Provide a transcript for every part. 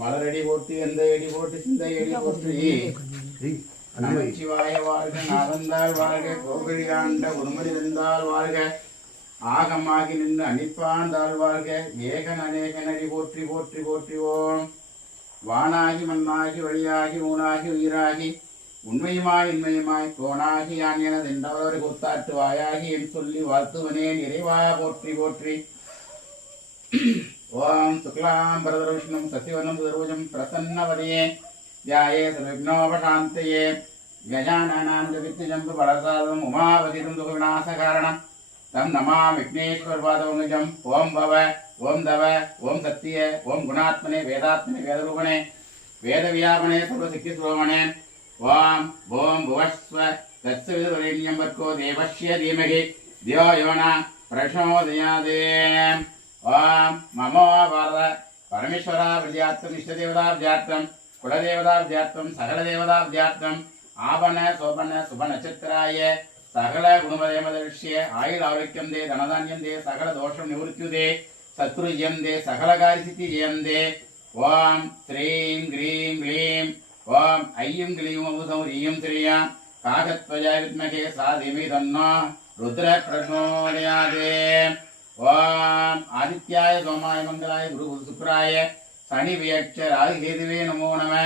மலரடி போட்டு எந்த எடி போட்டு சிந்த எடி போட்டு நமச்சிவாய வாழ்க நாதந்தாள் வாழ்க கோகழி ஆண்ட குருமணி இருந்தால் வாழ்க ஆகமாகி நின்று அணிப்பாந்தாள் வாழ்க ஏகன் அநேகன் அடி போற்றி போற்றி போற்றிவோம் வானாகி மண்ணாகி வழியாகி ஊனாகி உயிராகி உண்மையுமாய் இன்மையுமாய் கோணாகி யான் எனது என்றவர் கூத்தாட்டு வாயாகி என் சொல்லி வாழ்த்துவனே நிறைவா போற்றி போற்றி ओम शुक्लां वरदविष्णुं सशिवनं सर्वजं प्रसन्नवदये ध्याये सर्वविघ्नोपशान्तये गजाननानुजविद्युजं बलसादं उमावतीं दुःखविनाशकारणं तं नमामि विघ्नेश्वरपादवङ्गजं ओं भव ओं दव ओं सत्ये ओं गुणात्मने वेदात्मने वेदरूपणे वेदव्यापने सर्वसिद्धिस्वरूपणे ओं भों भुवस्व तत्सवितुर्वरेण्यं भर्गो देवस्य धीमहि धियो यो न प्रचोदयात् ओम ममो भारत परमेश्वरा विद्यार्थम इष्टदेवता विद्यार्थम कुलदेवता विद्यार्थम सकल देवता विद्यार्थम आभन शोभन शुभ नक्षत्राय सकल गुणमदे आयुर आरोग्यम दे धनधान्यम दे सकल दोषम निवृत्ति दे शत्रुजयम दे सकल कार्यसिद्धि जयम दे ओम श्रीं ग्रीं ग्लीं ओम ऐं ग्लीं ओम ह्रीं श्रिया काकत्वजाय विद्महे सा देवी तन्नो रुद्र प्रचोदयात् ओम आदित्याय सोमाय मंगलाय गुरु शुक्राय शनि वियक्ष राहुकेतवे नमो नमः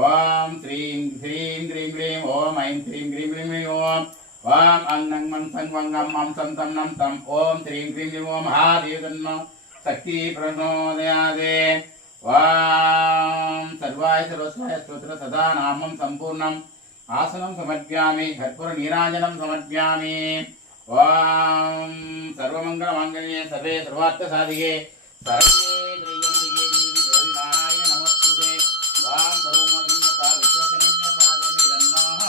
ओम श्रीं श्रीं ग्रीं ग्लीं ओम ऐं श्रीं ग्रीं ग्लीं ओम ओम अं नं मं सं वं गं मं सं तं नं तं ओम श्रीं ग्रीं ग्लीं ओम हा देवतन्नो शक्ति प्रचोदयात् ओम सर्वाय सर्वस्वाय स्तोत्र सदा नामं संपूर्णम् आसनं समर्पयामि कर्पूर नीराजनं समर्पयामि ओम सर्वमंगलमांगल्ये सर्वे सर्वार्थ साधिके सर्वे त्र्यंबके देवी गौरी नारायण नमोस्तुते ओम सर्वमोहिनी सा विश्वसनन्य साधने तन्नः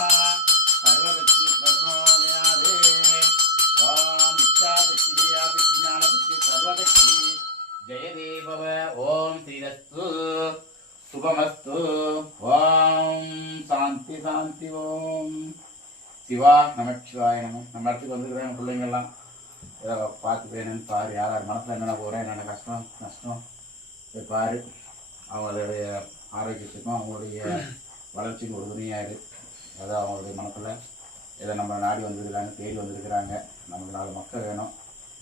सर्वशक्ति प्रचोदयात् ओम इच्छा शक्ति क्रिया शक्ति ज्ञान शक्ति सर्वशक्ति जय देव ओम श्रीरस्तु शुभमस्तु ओम शांति शांति ओम சிவா நமச்சிவாய நம்ம இடத்துக்கு வந்துருக்கிறேன் பிள்ளைங்கள்லாம் ஏதோ பார்த்து வேணும்னு பாரு யார் யார் மனசில் என்னென்ன போகிறேன் என்னென்ன கஷ்டம் நஷ்டம் போய் பாரு அவங்களுடைய ஆரோக்கியத்துக்கும் அவங்களுடைய வளர்ச்சிக்கும் ஒரு துணையாயிரு அதாவது அவங்களுடைய மனசில் இதை நம்ம நாடி வந்துருக்கிறாங்க தேடி வந்திருக்கிறாங்க நமக்கு 4 மக்கள் வேணும்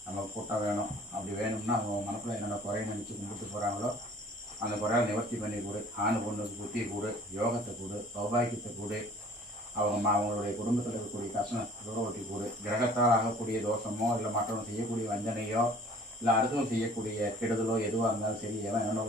நமக்கு கூட்டம் வேணும் அப்படி வேணும்னா அவங்க மனசில் என்னென்ன குறைன்னு நினச்சி கும்பிட்டு போகிறாங்களோ அந்த குறையை நிவர்த்தி பண்ணி கொடு ஆண் பொண்ணுக்கு புத்தி கொடு யோகத்தை கொடு சௌபாகியத்தை கொடு அவங்களுடைய குடும்பத்தில் இருக்கக்கூடிய கஷ்டம் தூரவட்டி கூடு கிரகத்தால் ஆகக்கூடிய தோஷமோ இல்லை மற்றவங்க செய்யக்கூடிய வஞ்சனையோ இல்லை அடுத்தவங்க செய்யக்கூடிய கெடுதலோ எதுவாக இருந்தாலும் சரி எல்லாம் என்னோட